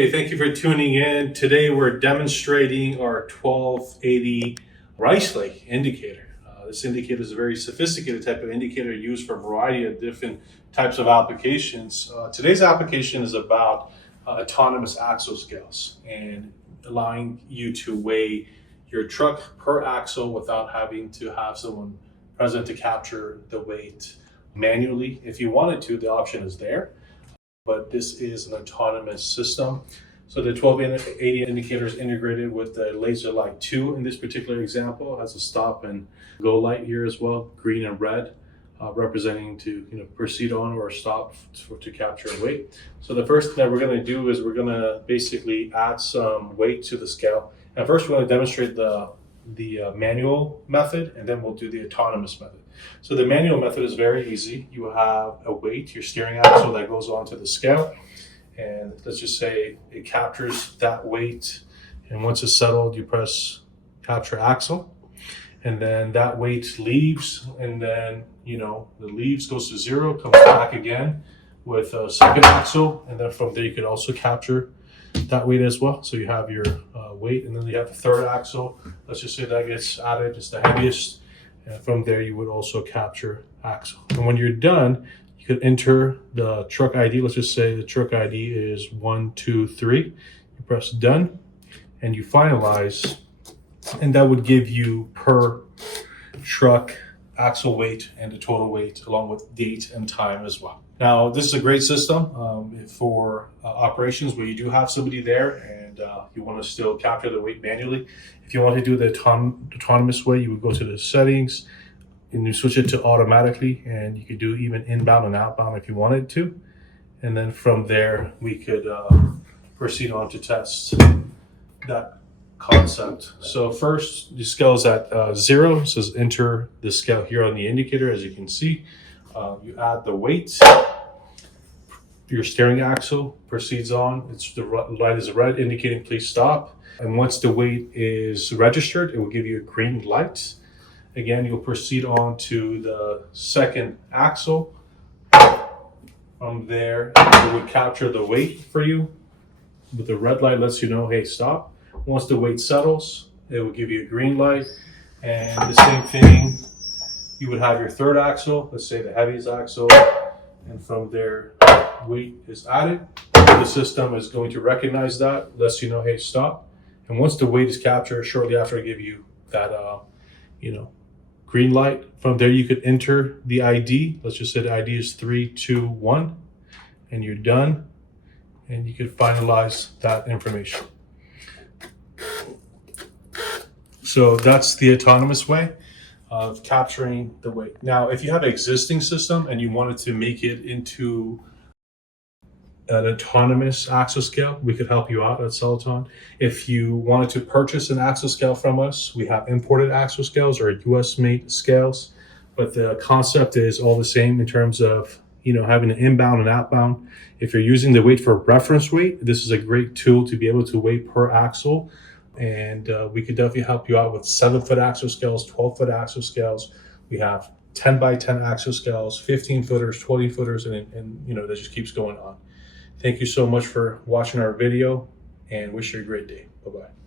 Okay, thank you for tuning in. Today we're demonstrating our 1280 rice lake indicator. This indicator is a very sophisticated type of indicator used for a variety of different types of applications. Today's application is about autonomous axle scales and allowing you to weigh your truck per axle without having to have someone present to capture the weight manually. If you wanted to, the option is there, but this is an autonomous system. So the 1280 indicator is integrated with the laser light 2 in this particular example. It has a stop and go light here as well, green and red, representing to proceed on or stop to capture weight. So the first thing that we're going to do is we're going to basically add some weight to the scale. And first we're going to demonstrate the manual method, and then we'll do the autonomous method. So the manual method is very easy. You have a weight, your steering axle, that goes onto the scale, and let's just say it captures that weight, and once it's settled you press capture axle, and then that weight leaves, and then the leaves goes to 0, comes back again with a second axle, and then from there you can also capture that weight as well. So you have your weight, and then you have the third axle. Let's just say that gets added, it's the heaviest, and from there you would also capture axle. And when you're done, you could enter the truck ID. Let's just say the truck ID is 123. You press done and you finalize, and that would give you per truck axle weight and the total weight along with date and time as well. Now, this is a great system for operations where you do have somebody there and you want to still capture the weight manually. If you want to do the autonomous way, you would go to the settings and you switch it to automatically, and you could do even inbound and outbound if you wanted to. And then from there, we could proceed on to test that concept. So first, the scale is at 0. It says enter the scale here on the indicator, as you can see. You add the weight, your steering axle proceeds on. The light is red indicating please stop. And once the weight is registered, it will give you a green light. Again, you'll proceed on to the second axle. From there, it would capture the weight for you. But the red light lets you know, hey, stop. Once the weight settles, it will give you a green light. And the same thing, you would have your third axle, let's say the heaviest axle, and from there, weight is added. The system is going to recognize that, lets you know, hey, stop. And once the weight is captured, shortly after I give you that, green light, from there you could enter the ID. Let's just say the ID is 321, and you're done, and you could finalize that information. So that's the autonomous way of capturing the weight. Now, if you have an existing system and you wanted to make it into an autonomous axle scale, we could help you out at SellEton. If you wanted to purchase an axle scale from us, we have imported axle scales or US made scales, but the concept is all the same in terms of having an inbound and outbound. If you're using the weight for reference weight, this is a great tool to be able to weigh per axle. And we could definitely help you out with 7-foot axle scales, 12-foot axle scales. We have 10 by 10 axle scales, 15 footers, 20 footers, and that just keeps going on. Thank you so much for watching our video, and wish you a great day. Bye-bye.